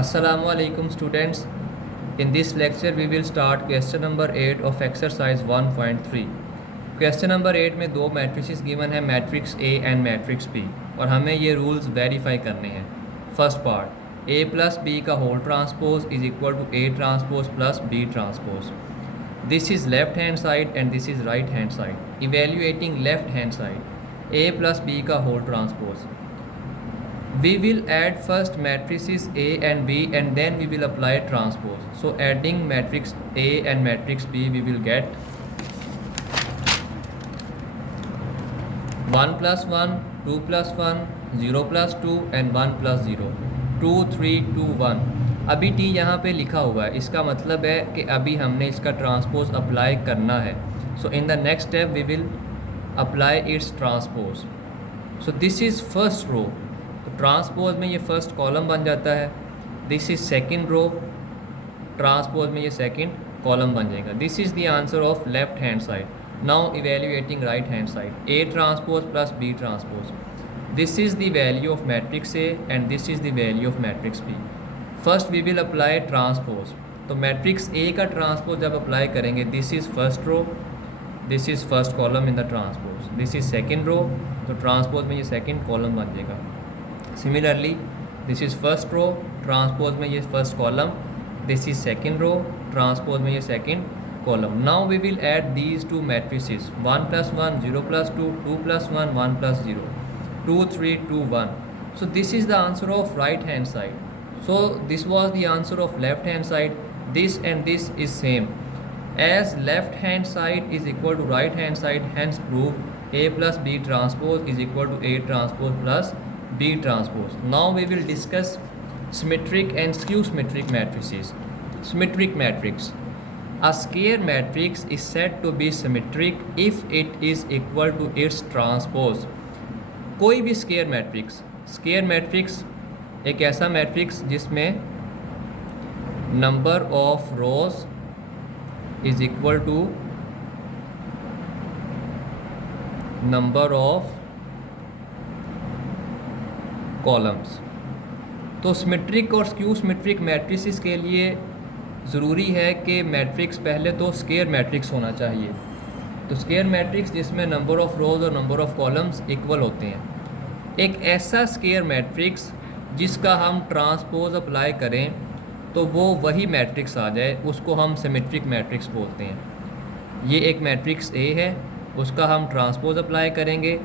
Assalamualaikum students. In this lecture we will start question number 8 of exercise 1.3. Question number 8 में दो matrices given है, matrix A and matrix B, और हमें ये rules verify करने हैं। First part, A plus B का whole transpose is equal to A transpose plus B transpose. This is left hand side and this is right hand side. Evaluating left hand side, A plus B का whole transpose, we will add first matrices A and B and then we will apply transpose. So adding matrix A and matrix B, we will get 1 plus 1, 2 plus 1, 0 plus 2 and 1 plus 0, 2 3 2 1। अभी T यहाँ पे लिखा हुआ है, इसका मतलब है कि अभी हमने इसका ट्रांसपोज अप्लाई करना है। So in the next step we will apply its transpose. So this is first row, तो ट्रांसपोज में ये फर्स्ट कॉलम बन जाता है। This is second row, transpose में ये सेकंड कॉलम बन जाएगा। This is the answer of left hand side. Now evaluating right hand side, A transpose plus B transpose. This is the value of matrix A and this is the value of matrix B। First we will apply transpose, तो matrix A का transpose जब apply करेंगे, this is first row, this is first column in the transpose, this is second row, तो transpose में ये second column बन जाएगा। Similarly this is first row, transpose में ये first column, this is second row, transpose में ये second column. Now we will add these two matrices, 1 plus 1, 0 plus 2, 2 plus 1, 1 plus 0, 2 3 2 1। So this is the answer of right hand side. So this was the answer of left hand side. This and this is same. As left hand side is equal to right hand side, hence proved A plus B transpose is equal to A transpose plus B transpose. Now we will discuss symmetric and skew symmetric matrices. Symmetric matrix. A square matrix is said to be symmetric if it is equal to its transpose. कोई भी square matrix एक ऐसा matrix जिसमें number of rows is equal to number of columns. तो symmetric और skew symmetric matrices के लिए ज़रूरी है कि मैट्रिक्स पहले तो स्केयर मैट्रिक्स होना चाहिए। तो स्केयर मैट्रिक्स जिसमें नंबर ऑफ़ रोज़ और नंबर ऑफ़ कॉलम्स इक्वल होते हैं। एक ऐसा स्केयर मैट्रिक्स जिसका हम ट्रांसपोज अप्लाई करें तो वो वही मैट्रिक्स आ जाए, उसको हम सिमेट्रिक मैट्रिक्स बोलते हैं। ये एक मैट्रिक्स A है, उसका हम ट्रांसपोज अप्लाई करेंगे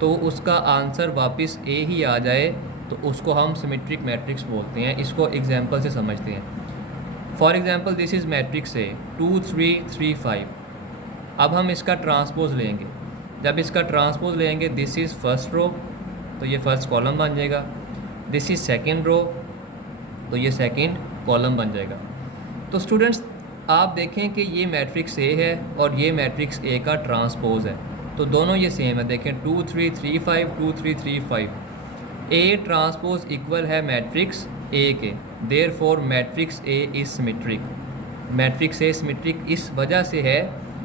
तो उसका आंसर वापस A ही आ जाए, तो उसको हम सिमेट्रिक मैट्रिक्स बोलते हैं। इसको एग्जांपल से समझते हैं। For example this is matrix A 2 3 3 5। अब हम इसका ट्रांसपोज लेंगे। जब इसका ट्रांसपोज लेंगे, दिस इज़ फर्स्ट रो, तो ये फर्स्ट कॉलम बन जाएगा। दिस इज़ सेकेंड रो, तो ये सेकेंड कॉलम बन जाएगा। तो स्टूडेंट्स आप देखें कि ये मैट्रिक्स A है और ये मैट्रिक्स A का ट्रांसपोज है, तो दोनों ये सेम है। देखें 2 3 3 5, 2 3 3 5। A ट्रांसपोज इक्वल है मैट्रिक्स A के, therefore matrix A is symmetric. Matrix A symmetric इस वजह से है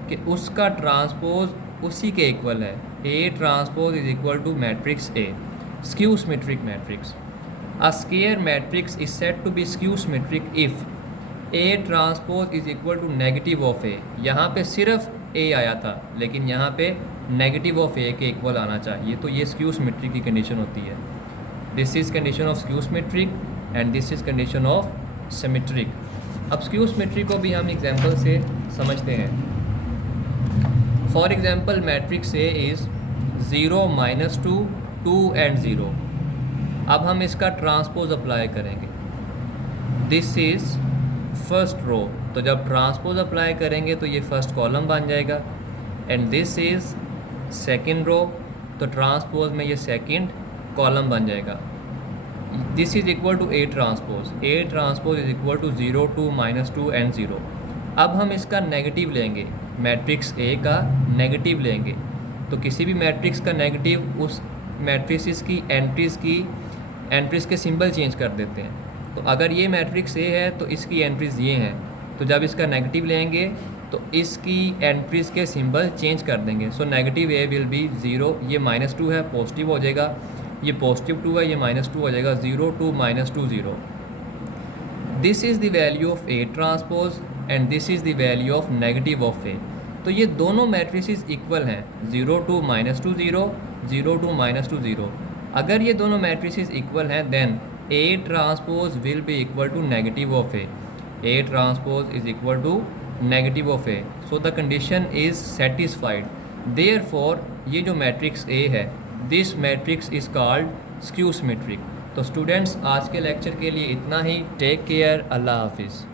कि उसका ट्रांसपोज उसी के इक्वल है। A transpose is equal to matrix A। Skew symmetric matrix, a square matrix is said to be skew symmetric if A transpose is equal to negative of A। यहाँ पे सिर्फ A आया था, लेकिन यहाँ पे नेगेटिव ऑफ A के equal आना चाहिए, तो ये स्क्यू सिमेट्रिक की कंडीशन होती है। This is condition of skew symmetric and this is condition of symmetric. अब स्क्यू सिमेट्रिक को भी हम एग्जांपल से समझते हैं। For example matrix A is 0 -2 2 and 0। अब हम इसका ट्रांसपोज अप्लाई करेंगे। दिस इज़ फर्स्ट रो, तो जब ट्रांसपोज अप्लाई करेंगे तो ये फर्स्ट कॉलम बन जाएगा। And this is second row, तो ट्रांसपोज में ये सेकेंड कॉलम बन जाएगा। This is equal to A transpose. A transpose is equal to 0 2 -2 and 0। अब हम इसका नेगेटिव लेंगे, मैट्रिक्स A का नेगेटिव लेंगे। तो किसी भी मैट्रिक्स का नेगेटिव उस मैट्रिसेस की एंट्रीज़ के सिंबल चेंज कर देते हैं। तो अगर ये मैट्रिक्स A है तो इसकी एंट्रीज़ ये हैं, तो जब इसका नेगेटिव लेंगे तो इसकी एंट्रीज़ के सिंबल चेंज कर देंगे। So negative A will be 0, ये -2 है, पॉजिटिव हो जाएगा। ये +2 है, ये -2 हो जाएगा। 0 2 -2 0। This is the value of A transpose and this is the value of negative of A. तो ये दोनों मैट्रिसेस इक्वल हैं, 0 to -2 0, 0 to -2 0। अगर ये दोनों मैट्रिसेस इक्वल हैं then A transpose will be equal to negative of A transpose is equal to negative of A. So the condition is satisfied. Therefore ये जो मैट्रिक्स ए है, this matrix is called skew symmetric. तो students, आज के lecture के लिए इतना ही। Take care, अल्लाह हाफिज़।